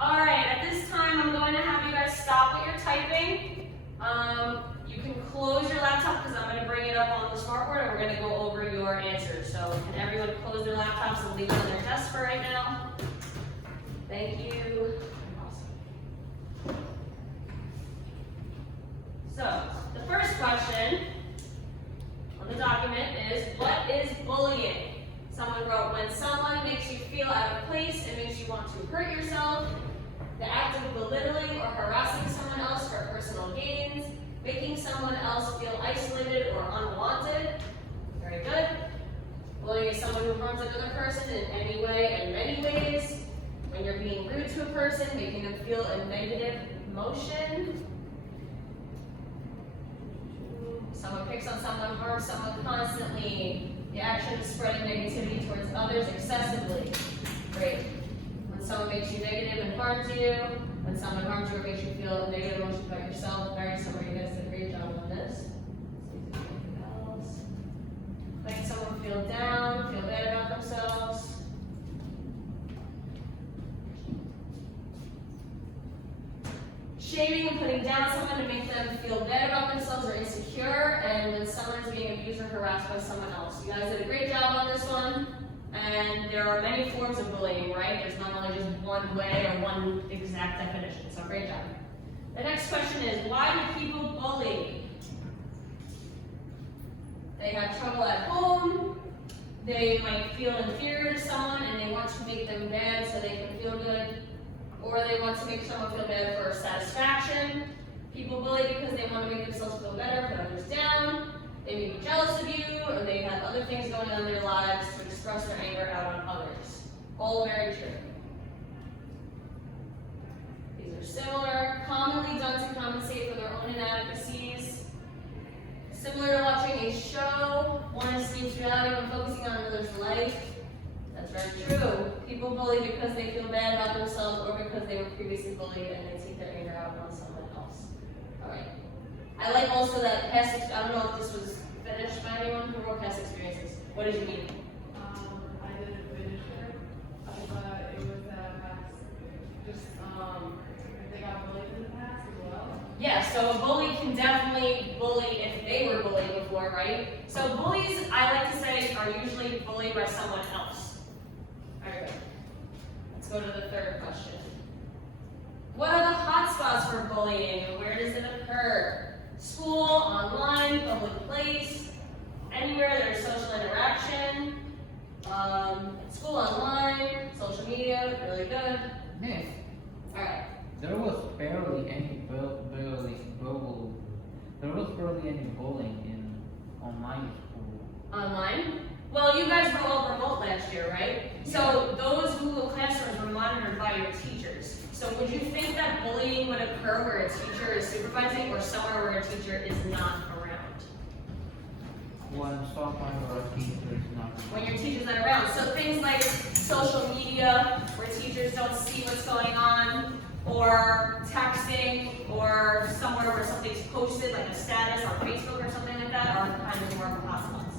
All right, at this time, I'm going to have you guys stop what you're typing. You can close your laptop because I'm going to bring it up on the smartboard and we're going to go over your answers. So can everyone close their laptops and leave it on their desk for right now? Thank you. Awesome. So, the first question on the document is, what is bullying? Someone wrote, when someone makes you feel out of place and makes you want to hurt yourself, the act of belittling or harassing someone else for personal gains, making someone else feel isolated or unwanted. Very good. Bullying is someone who harms another person in any way and many ways. When you're being rude to a person, making them feel a negative emotion. Someone picks on someone, harms someone constantly. The action of spreading negativity towards others excessively. Great. When someone makes you negative and harms you. When someone harms you or makes you feel a negative emotion about yourself. Very similar. You guys did a great job on this. Anything else? Making someone feel down, feel bad about themselves. Shaming and putting down someone to make them feel bad about themselves or insecure, and when someone is being abused or harassed by someone else. You guys did a great job on this one, and there are many forms of bullying, right? There's not only just one way or one exact definition, so great job. The next question is, why do people bully? They have trouble at home, they might feel inferior to someone, and they want to make them bad so they can feel good. Or they want to make someone feel bad for satisfaction. People bully because they want to make themselves feel better, put others down. They may be jealous of you, or they have other things going on in their lives to express their anger out on others. All very true. These are similar, commonly done to compensate for their own inadequacies. Similar to watching a show, one escapes reality when focusing on another's life. That's very true. People bully because they feel bad about themselves or because they were previously bullied and they take their anger out on someone else. Alright. I like also that past, I don't know if this was finished by anyone who wrote past experiences. What did you mean? I didn't finish it, but it was just, if they got bullied in the past as well. Yeah, so a bully can definitely bully if they were bullied before, right? So bullies, I like to say, are usually bullied by someone else. Alright, let's go to the third question. What are the hotspots for bullying and where does it occur? School, online, public place, anywhere there's social interaction. School, online, social media, really good. Yes. Alright. There was barely any bullying in online school. Online? Well, you guys were all remote last year, right? So those Google Classrooms were monitored by your teachers. So would you think that bullying would occur where a teacher is supervising or somewhere where a teacher is not around? When someone or a teacher is not. When your teacher's not around. So things like social media, where teachers don't see what's going on, or texting, or somewhere where something's posted, like a status on Facebook or something like that, are kind of more of a hotspots.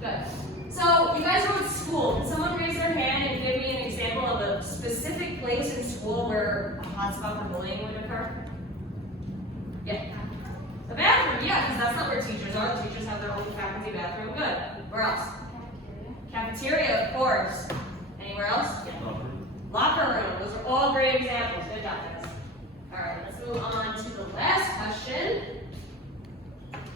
Good. So you guys wrote school. Can someone raise their hand and give me an example of a specific place in school where a hotspot for bullying would occur? Yeah. The bathroom, yeah, because that's not where teachers are. The teachers have their own faculty bathroom. Good. Where else? Cafeteria, of course. Anywhere else? Yeah. Locker room. Those are all great examples. Good job, guys. All right, let's move on to the last question.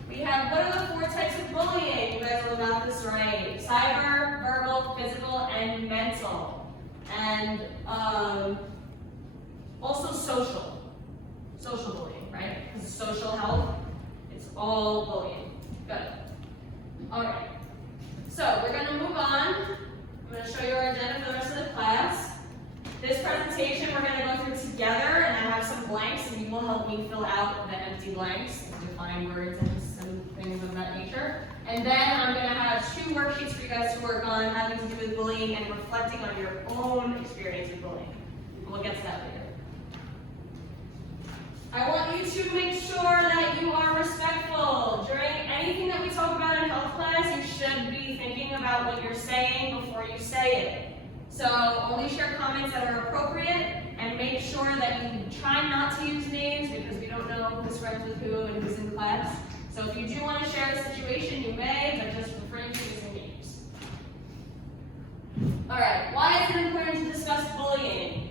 We have, what are the 4 types of bullying? You guys will got this right. Cyber, verbal, physical, and mental. And also social. Social bullying, right? Because social health, it's all bullying. Good. All right. So we're going to move on. I'm going to show you our agenda for the rest of the class. This presentation we're going to go through together, and I have some blanks, and you will help me fill out the empty blanks, define words and some things of that nature. And then I'm going to have 2 worksheets for you guys to work on having to do with bullying and reflecting on your own experience with bullying. We'll get to that later. I want you to make sure that you are respectful. During anything that we talk about in health class, you should be thinking about what you're saying before you say it. So only share comments that are appropriate and make and try not to use names because we don't know who's friends with who and who's in class. So if you do want to share a situation, you may, but just refrain from using names. Alright, why is it important to discuss bullying?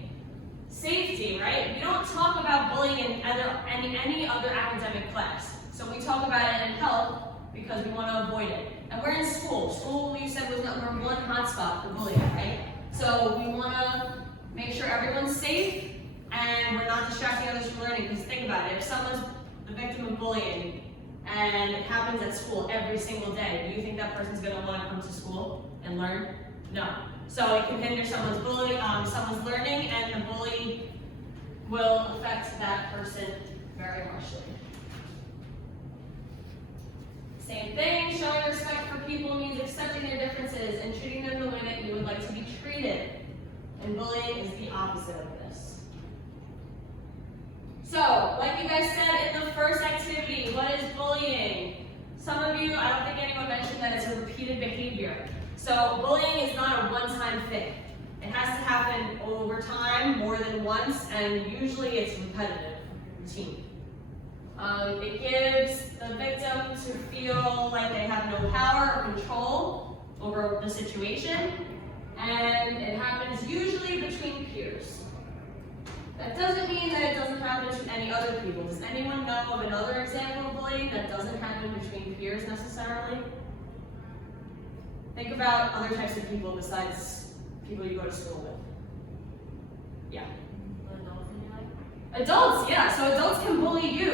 Safety, right? We don't talk about bullying in any other academic class. So we talk about it in health because we want to avoid it. And we're in school. School, you said, was number one hotspot for bullying, right? So we want to make sure everyone's safe and we're not distracting others from learning. Because think about it, if someone's the victim of bullying and it happens at school every single day, do you think that person's going to want to come to school and learn? No. So it can hinder someone's learning, and the bully will affect that person very harshly. Same thing, showing respect for people means accepting their differences and treating them the way that you would like to be treated. And bullying is the opposite of this. So, like you guys said in the first activity, what is bullying? Some of you, I don't think anyone mentioned that it's a repeated behavior. So bullying is not a one-time thing. It has to happen over time, more than once, and usually it's repetitive, routine. It gives the victim to feel like they have no power or control over the situation, and it happens usually between peers. That doesn't mean that it doesn't happen to any other people. Does anyone know of another example of bullying that doesn't happen between peers necessarily? Think about other types of people besides people you go to school with. Yeah. Adults, yeah. So adults can bully you.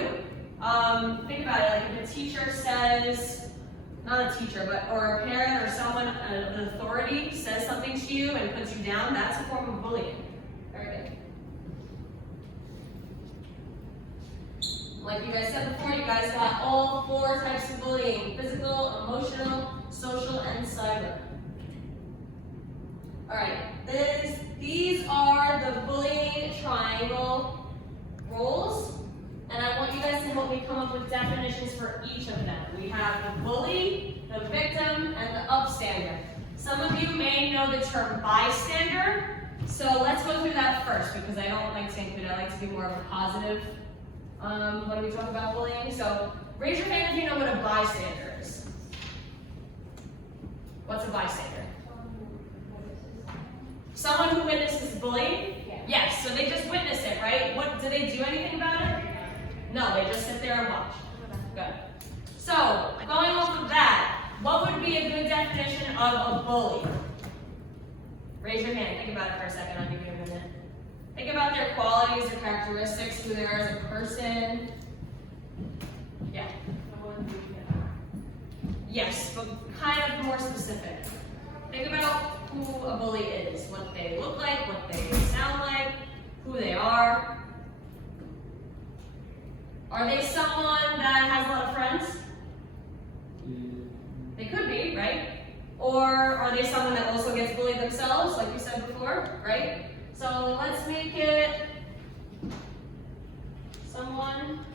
Think about it, like if a teacher says, not a teacher, but or a parent or someone, an authority says something to you and puts you down, that's a form of bullying. Very good. Like you guys said before, you guys got all 4 types of bullying: physical, emotional, social, and cyber. Alright, these are the bullying triangle roles, and I want you guys to help me come up with definitions for each of them. We have the bully, the victim, and the upstander. Some of you may know the term bystander, so let's go through that first because I don't like to include it. I like to be more of a positive when we talk about bullying. So raise your hand if you know what a bystander is. What's a bystander? Someone who witnesses bullying? Yes, so they just witness it, right? What, do they do anything about it? No, they just sit there and watch. Good. So, going off of that, what would be a good definition of a bully? Raise your hand, think about it for a second, I'll give you a minute. Think about their qualities, their characteristics, who they are as a person. Yeah. Yes, but kind of more specific. Think about who a bully is, what they look like, what they sound like, who they are. Are they someone that has a lot of friends? They could be, right? Or are they someone that also gets bullied themselves, like you said before, right? So let's make it someone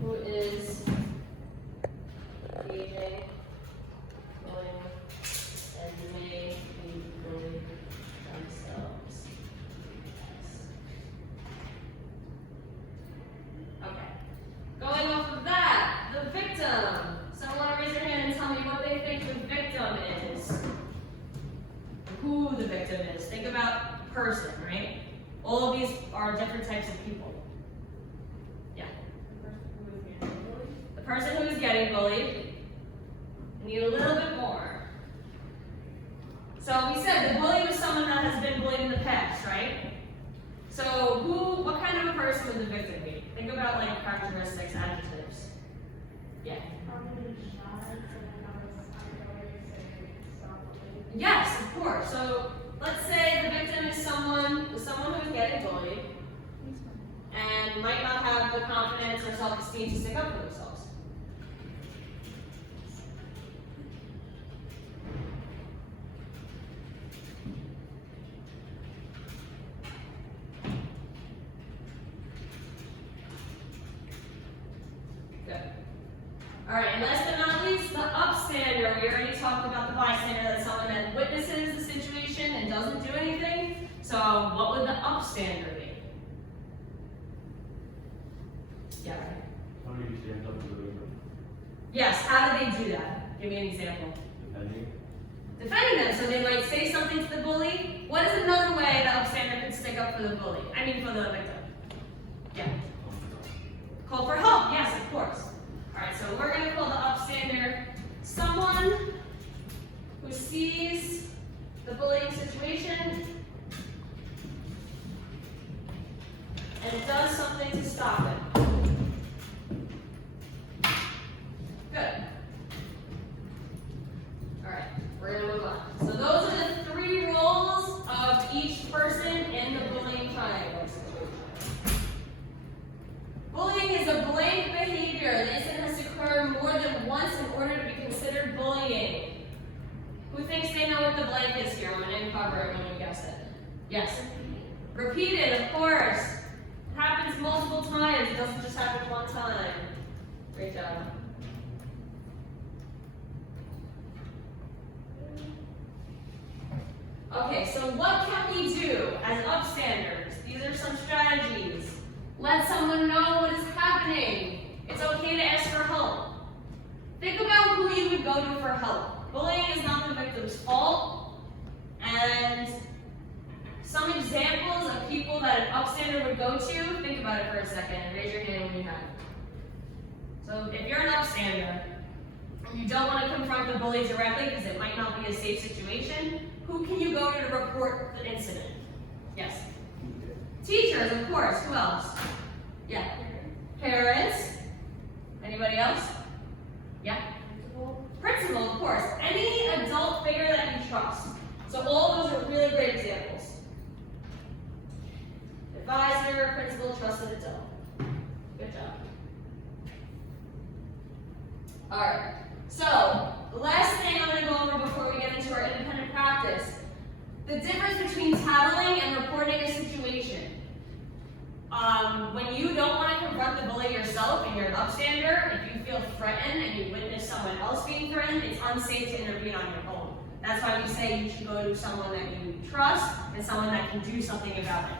who is engaging, bullying, and may be bullied themselves. Okay. Going off of that, the victim. Someone want to raise their hand and tell me what they think the victim is. Who the victim is. Think about person, right? All of these are different types of people. Yeah. The person who is getting bullied. I need a little bit more. So we said the bully was someone that has been bullied in the past, right? So what kind of a person would the victim be? Think about like characteristics, adjectives. Yeah. Yes, of course. So let's say the victim is someone who is getting bullied and might not have the confidence or self-esteem to stick up for themselves. Good. All right, and last but not least, the upstander. We already talked about the bystander. That's someone that witnesses the situation and doesn't do anything. what would the upstander be? Yeah, right. How do you stand up to the victim? Yes, how do they do that? Give me an example. Depending. Defending them, so they might say something to the bully. What is another way the upstander could stick up for the bully? I mean, for the victim. Yeah. Call for help, yes, of course. Alright, so we're going to call the upstander someone who sees the bullying situation and does something to stop it. Good. Alright, we're going to move on. So those are the 3 roles of each person in the bullying triangle. Bullying is a blank behavior. The incident has to occur more than once in order to be considered bullying. Who thinks they know what the blank is here? I'm going to uncover it when you guess it. Yes. Repeated, of course. It happens multiple times. It doesn't just happen one time. Great job. Okay, so what can we do as upstanders? These are some strategies. Let someone know what is happening. It's okay to ask for help. Think about who you would go to for help. Bullying is not the victim's fault. And some examples of people that an upstander would go to, think about it for a second and raise your hand when you have it. So if you're an upstander and you don't want to confront the bully directly because it might not be a safe situation, who can you go to report the incident? Yes. Teachers, of course. Who else? Yeah. Parents. Anybody else? Yeah. Principal, of course. Any adult figure that you trust. So all those are really great examples. Advisor, principal, trusted adult. Good job. Alright. So, the last thing I'm going to go over before we get into our independent practice. The difference between tattling and reporting a situation. When you don't want to confront the bully yourself and you're an upstander, if you feel threatened and you witness someone else being threatened, it's unsafe to intervene on your own. That's why we say you should go to someone that you trust and someone that can do something about it.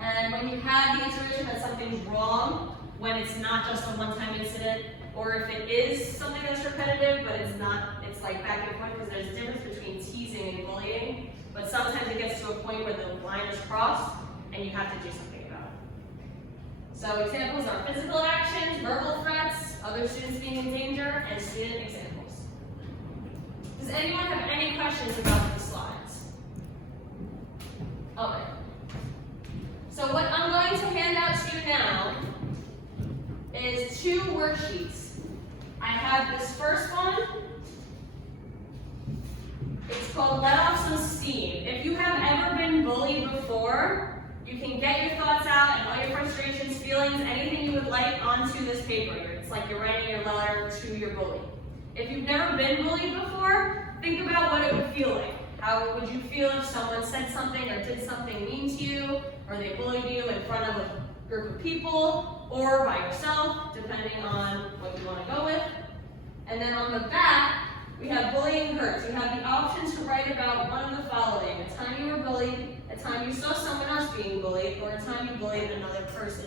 And when you have the intuition that something's wrong, when it's not just a one-time incident, or if it is something that's repetitive, but it's not, it's like back and forth, because there's a difference between teasing and bullying, but sometimes it gets to a point where the line is crossed, and you have to do something about it. So examples are physical actions, verbal threats, other students being in danger, and student examples. Does anyone have any questions about the slides? Okay. So what I'm going to hand out to you now is 2 worksheets. I have this first one. It's called Let Off Some Steam. If you have ever been bullied before, you can get your thoughts out and all your frustrations, feelings, anything you would like onto this paper. It's like you're writing your letter to your bully. If you've never been bullied before, think about what it would feel like. How would you feel if someone said something or did something mean to you, or they bullied you in front of a group of people, or by yourself, depending on what you want to go with. And then on the back, we have bullying hurts. You have the option to write about one of the following: a time you were bullied, a time you saw someone else being bullied, or a time you bullied another person.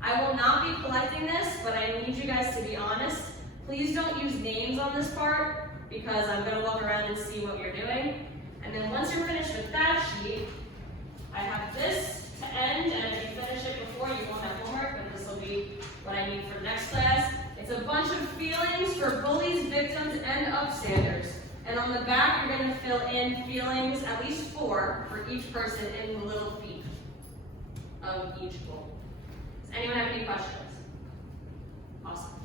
I will not be collecting this, but I need you guys to be honest. Please don't use names on this part, because I'm going to walk around and see what you're doing. And then once you're finished with that sheet, I have this to end, and if you finish it before, you won't have homework, but this will be what I need for next class. It's a bunch of feelings for bullies, victims, and upstanders. And on the back, you're going to fill in feelings, at least 4, for each person in the little feet of each goal. Does anyone have any questions? Awesome.